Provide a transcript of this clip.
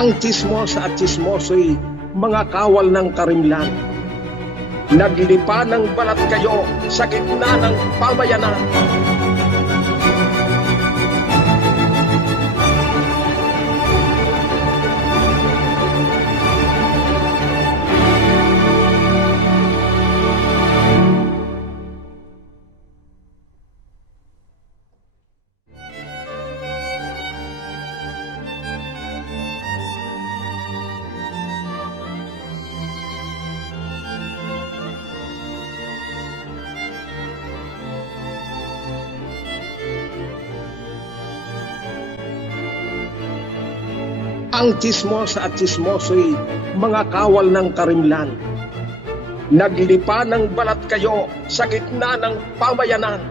Ang tsismosa at tsismoso'y mga kawal ng karimlan. Naglipa ng balat kayo sa gitna ng pamayanan. Ang tsismosa at tsismoso'y mga kawal ng karimlan. Naglipa ng balat kayo sa gitna ng pamayanan.